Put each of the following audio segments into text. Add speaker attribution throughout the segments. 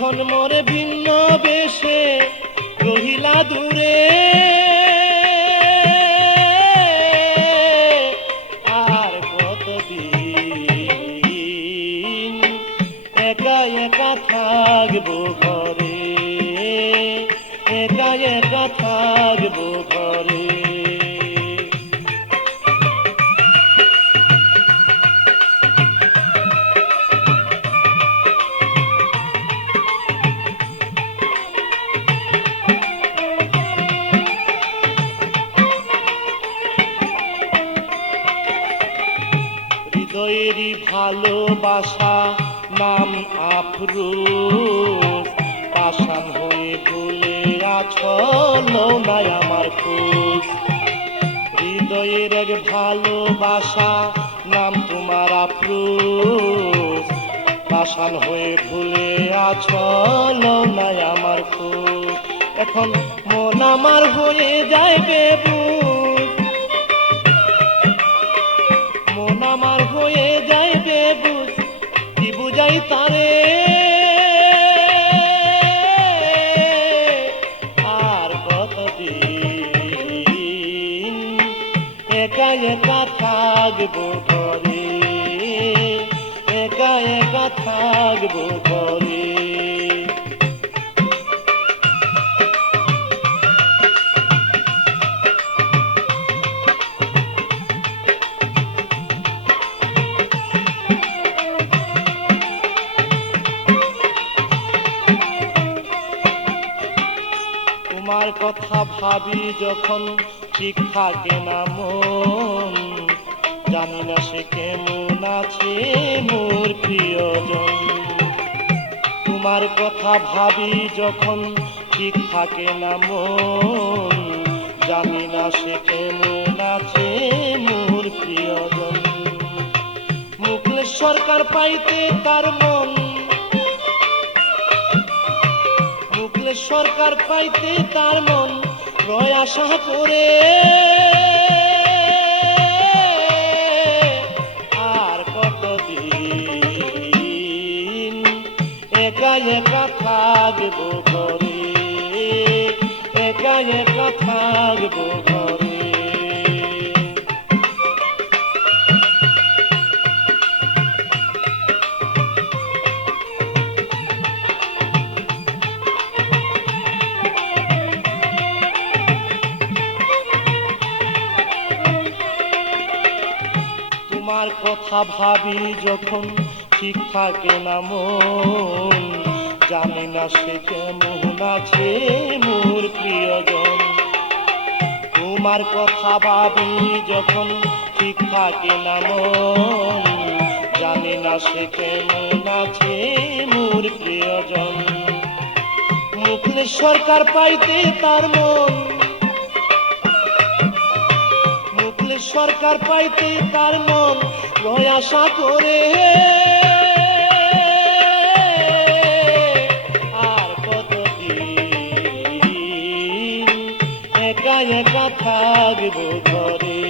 Speaker 1: এখন মোরে ভিন্ন বেশে রহিলা দূরে হৃদয়েরই ভালোবাসা, নাম আফরোজ। পাশান হয়ে ভুলে আছল নাই আমার খোঁজ। হৃদয়ের এক ভালোবাসা, নাম তোমার আফরোজ। পাশান হয়ে ভুলে আছল নাই আমার খোঁজ। এখন মন আমার হয়ে যায় বেবুজ। তারে। আর কতদিন একা একা থাকব ঘরে? একা একা থাকব ঘরে? ভাবি যখন ঠিক থাকে না মন, জানি না সে কেমন আছে মোর প্রিয়জন। তোমার কথা ভাবি যখন ঠিক থাকে না মন, জানি না সে কেমন আছে মোর প্রিয়জন। মুকলেশ সরকার পাইতে তার মন সরকার পাইতে তার মন। রয় আশা করে। আর কতদিন একা একা থাকব ঘরে? একা একা থাকব তোমার কথা ভাবি যখন ঠিক থাকে না মন। জানি না সে কেমন আছে মোর প্রিয়জন। তোমার কথা ভাবি যখন ঠিক থাকে না মন। জানি না সে কেমন আছে মোর প্রিয়জন। মুখলের সরকার পাইতে তার মন। সরকার পাইতে তার মন রয় আশা করে আর কতদিন একা একা থাকব ঘরে?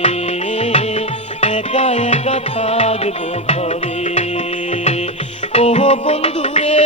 Speaker 1: একা একা থাকব ঘরে? ও বন্ধুরে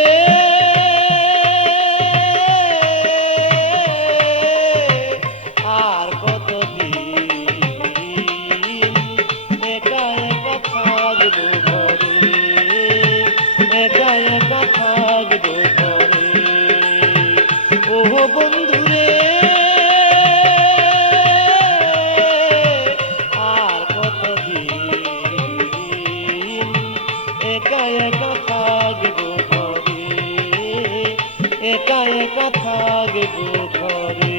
Speaker 1: একা একা থাকব ঘরে।